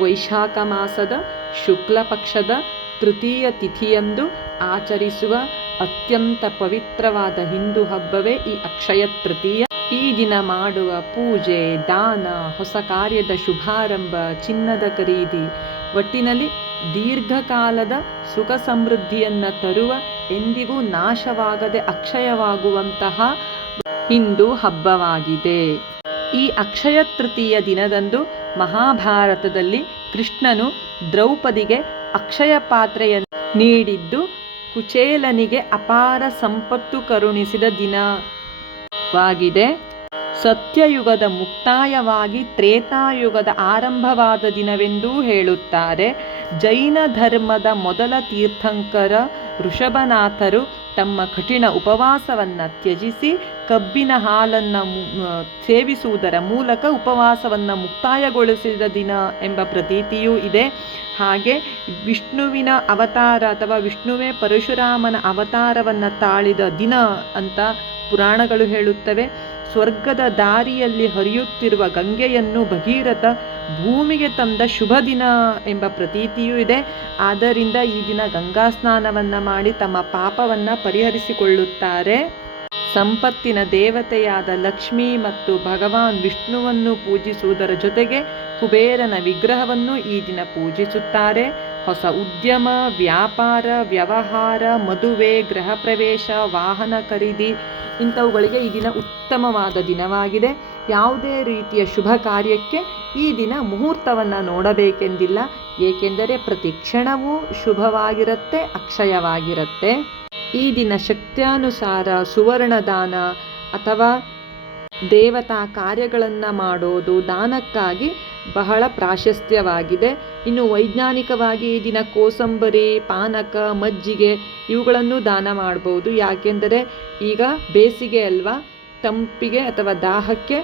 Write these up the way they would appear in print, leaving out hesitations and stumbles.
ವೈಶಾಖ ಮಾಸದ ಶುಕ್ಲ ಪಕ್ಷದ ತೃತೀಯ ತಿಥಿಯಂದು ಆಚರಿಸುವ ಅತ್ಯಂತ ಪವಿತ್ರವಾದ ಹಿಂದೂ ಹಬ್ಬವೇ ಈ ಅಕ್ಷಯ ತೃತೀಯ. ಈ ದಿನ ಮಾಡುವ ಪೂಜೆ, ದಾನ, ಹೊಸ ಕಾರ್ಯದ ಶುಭಾರಂಭ, ಚಿನ್ನದ ಖರೀದಿ, ಒಟ್ಟಿನಲ್ಲಿ ದೀರ್ಘಕಾಲದ ಸುಖ ಸಮೃದ್ಧಿಯನ್ನು ತರುವ, ಎಂದಿಗೂ ನಾಶವಾಗದೆ ಅಕ್ಷಯವಾಗುವಂತಹ ಹಿಂದೂ ಹಬ್ಬವಾಗಿದೆ. ಈ ಅಕ್ಷಯ ತೃತೀಯ ದಿನದಂದು ಮಹಾಭಾರತದಲ್ಲಿ ಕೃಷ್ಣನು ದ್ರೌಪದಿಗೆ ಅಕ್ಷಯ ಪಾತ್ರೆಯನ್ನು ನೀಡಿದ್ದು ಕುಚೇಲನಿಗೆ ಅಪಾರ ಸಂಪತ್ತು ಕರುಣಿಸಿದ ದಿನವಾಗಿದೆ. ಸತ್ಯಯುಗದ ಮುಕ್ತಾಯವಾಗಿ ತ್ರೇತಾಯುಗದ ಆರಂಭವಾದ ದಿನವೆಂದೂ ಹೇಳುತ್ತಾರೆ. ಜೈನ ಧರ್ಮದ ಮೊದಲ ತೀರ್ಥಂಕರ ಋಷಭನಾಥರು ತಮ್ಮ ಕಠಿಣ ಉಪವಾಸವನ್ನು ತ್ಯಜಿಸಿ ಕಬ್ಬಿನ ಹಾಲನ್ನು ಸೇವಿಸುವುದರ ಮೂಲಕ ಉಪವಾಸವನ್ನು ಮುಕ್ತಾಯಗೊಳಿಸಿದ ದಿನ ಎಂಬ ಪ್ರತೀತಿಯೂ ಇದೆ. ಹಾಗೆ ವಿಷ್ಣುವಿನ ಅವತಾರ ಅಥವಾ ವಿಷ್ಣುವೇ ಪರಶುರಾಮನ ಅವತಾರವನ್ನು ತಾಳಿದ ದಿನ ಅಂತ ಪುರಾಣಗಳು ಹೇಳುತ್ತವೆ. ಸ್ವರ್ಗದ ದಾರಿಯಲ್ಲಿ ಹರಿಯುತ್ತಿರುವ ಗಂಗೆಯನ್ನು ಭಗೀರಥ ಭೂಮಿಗೆ ತಂದ ಶುಭ ದಿನ ಎಂಬ ಪ್ರತೀತಿಯೂ ಇದೆ. ಆದ್ದರಿಂದ ಈ ದಿನ ಗಂಗಾ ಸ್ನಾನವನ್ನು ಮಾಡಿ ತಮ್ಮ ಪಾಪವನ್ನು ಪರಿಹರಿಸಿಕೊಳ್ಳುತ್ತಾರೆ. ಸಂಪತ್ತಿನ ದೇವತೆಯಾದ ಲಕ್ಷ್ಮಿ ಮತ್ತು ಭಗವಾನ್ ವಿಷ್ಣುವನ್ನು ಪೂಜಿಸುವುದರ ಜೊತೆಗೆ ಕುಬೇರನ ವಿಗ್ರಹವನ್ನು ಈ ದಿನ ಪೂಜಿಸುತ್ತಾರೆ. ಹೊಸ ಉದ್ಯಮ, ವ್ಯಾಪಾರ, ವ್ಯವಹಾರ, ಮದುವೆ, ಗೃಹ ಪ್ರವೇಶ, ವಾಹನ ಖರೀದಿ ಇಂಥವುಗಳಿಗೆ ಈ ದಿನ ಉತ್ತಮವಾದ ದಿನವಾಗಿದೆ. ಯಾವುದೇ ರೀತಿಯ ಶುಭ ಕಾರ್ಯಕ್ಕೆ ಈ ದಿನ ಮುಹೂರ್ತವನ್ನು ನೋಡಬೇಕೆಂದಿಲ್ಲ, ಏಕೆಂದರೆ ಪ್ರತಿ ಕ್ಷಣವೂ ಶುಭವಾಗಿರುತ್ತೆ, ಅಕ್ಷಯವಾಗಿರುತ್ತೆ. ಈ ದಿನ ಶಕ್ತ್ಯಾನುಸಾರ ಸುವರ್ಣದಾನ ಅಥವಾ ದೇವತಾ ಕಾರ್ಯಗಳನ್ನು ಮಾಡೋದು ದಾನಕ್ಕಾಗಿ ಬಹಳ ಪ್ರಾಶಸ್ತ್ಯವಾಗಿದೆ. ಇನ್ನು ವೈಜ್ಞಾನಿಕವಾಗಿ ಈ ದಿನ ಕೋಸಂಬರಿ, ಪಾನಕ, ಮಜ್ಜಿಗೆ ಇವುಗಳನ್ನು ದಾನ ಮಾಡಬಹುದು. ಯಾಕೆಂದರೆ ಈಗ ಬೇಸಿಗೆ ಅಲ್ವಾ, ತಂಪಿಗೆ ಅಥವಾ ದಾಹಕ್ಕೆ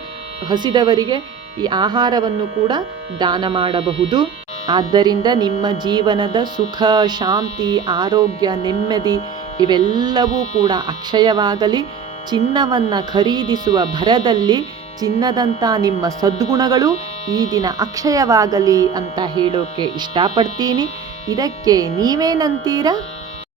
ಹಸಿದವರಿಗೆ ಈ ಆಹಾರವನ್ನು ಕೂಡ ದಾನ ಮಾಡಬಹುದು. ಆದ್ದರಿಂದ ನಿಮ್ಮ ಜೀವನದ ಸುಖ, ಶಾಂತಿ, ಆರೋಗ್ಯ, ನೆಮ್ಮದಿ ಇವೆಲ್ಲವೂ ಕೂಡ ಅಕ್ಷಯವಾಗಲಿ. ಚಿನ್ನವನ್ನು ಖರೀದಿಸುವ ಭರದಲ್ಲಿ ಚಿನ್ನದಂಥ ನಿಮ್ಮ ಸದ್ಗುಣಗಳು ಈ ದಿನ ಅಕ್ಷಯವಾಗಲಿ ಅಂತ ಹೇಳೋಕೆ ಇಷ್ಟಪಡ್ತೀನಿ. ಇದಕ್ಕೆ ನೀವೇನಂತೀರಾ?